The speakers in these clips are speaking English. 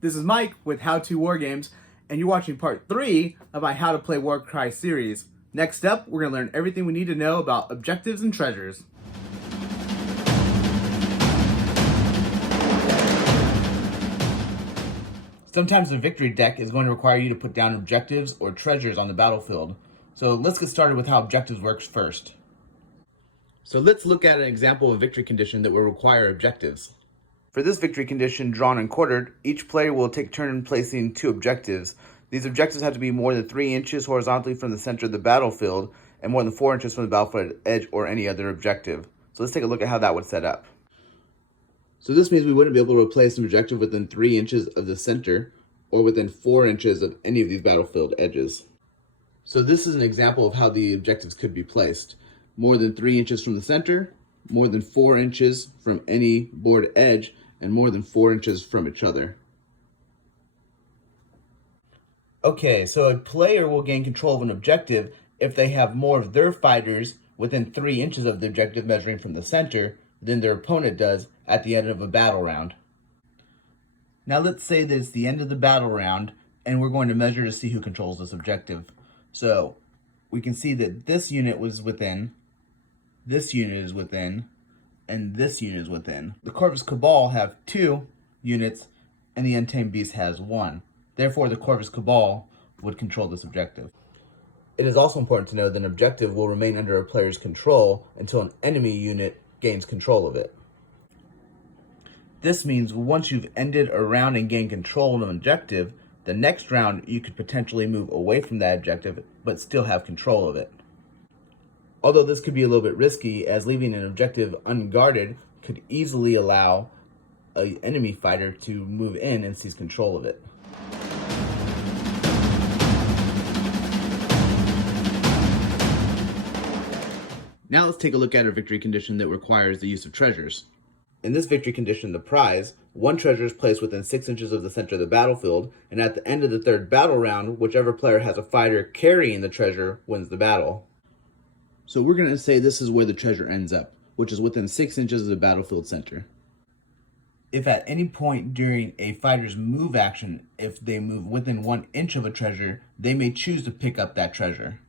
This is Mike with How to Wargames, and you're watching part 3 of my How to Play Warcry series. Next up, we're going to learn everything we need to know about objectives and treasures. Sometimes the victory deck is going to require you to put down objectives or treasures on the battlefield. So let's get started with how objectives works first. So let's look at an example of victory condition that will require objectives. For this victory condition drawn and quartered, each player will take turn in placing 2 objectives. These objectives have to be more than 3 inches horizontally from the center of the battlefield and more than 4 inches from the battlefield edge or any other objective. So let's take a look at how that would set up. So this means we wouldn't be able to place an objective within 3 inches of the center or within 4 inches of any of these battlefield edges. So this is an example of how the objectives could be placed. More than 3 inches from the center, more than 4 inches from any board edge, and more than 4 inches from each other. Okay, so a player will gain control of an objective if they have more of their fighters within 3 inches of the objective measuring from the center than their opponent does at the end of a battle round. Now let's say that it's the end of the battle round and we're going to measure to see who controls this objective. So we can see that this unit was within, this unit is within, and this unit is within. The Corvus Cabal have 2 units and the Untamed Beast has 1. Therefore, the Corvus Cabal would control this objective. It is also important to know that an objective will remain under a player's control until an enemy unit gains control of it. This means once you've ended a round and gained control of an objective, the next round you could potentially move away from that objective but still have control of it. Although this could be a little bit risky, as leaving an objective unguarded could easily allow an enemy fighter to move in and seize control of it. Now let's take a look at a victory condition that requires the use of treasures. In this victory condition, the prize, 1 treasure is placed within 6 inches of the center of the battlefield, and at the end of the 3rd battle round, whichever player has a fighter carrying the treasure wins the battle. So we're going to say this is where the treasure ends up, which is within 6 inches of the battlefield center. If at any point during a fighter's move action, if they move within 1 inch of a treasure, they may choose to pick up that treasure.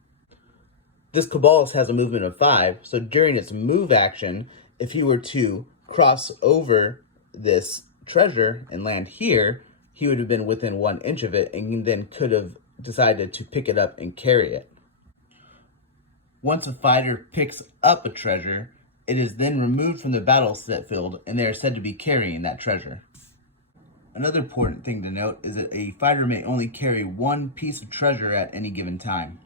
This Cabalist has a movement of 5, so during its move action, if he were to cross over this treasure and land here, he would have been within 1 inch of it and then could have decided to pick it up and carry it. Once a fighter picks up a treasure, it is then removed from the battlefield and they are said to be carrying that treasure. Another important thing to note is that a fighter may only carry 1 piece of treasure at any given time.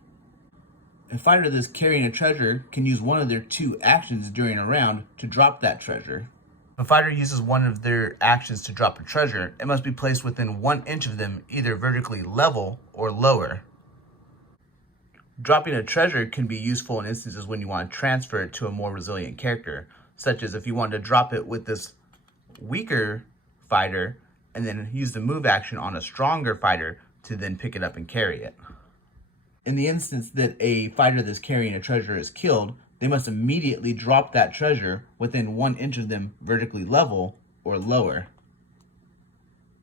A fighter that is carrying a treasure can use one of their 2 actions during a round to drop that treasure. If a fighter uses one of their actions to drop a treasure, it must be placed within 1 inch of them, either vertically level or lower. Dropping a treasure can be useful in instances when you want to transfer it to a more resilient character, such as if you wanted to drop it with this weaker fighter and then use the move action on a stronger fighter to then pick it up and carry it. In the instance that a fighter that's carrying a treasure is killed, they must immediately drop that treasure within 1 inch of them vertically level or lower.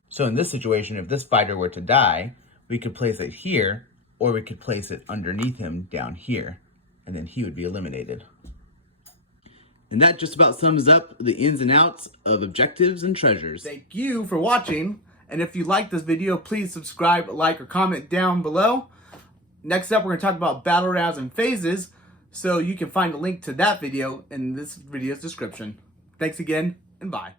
So in this situation, if this fighter were to die, we could place it here, or we could place it underneath him down here, and then he would be eliminated. And that just about sums up the ins and outs of objectives and treasures. Thank you for watching, and if you like this video, please subscribe, like, or comment down below. Next up, we're going to talk about battle rounds and phases, so you can find a link to that video in this video's description. Thanks again, and bye.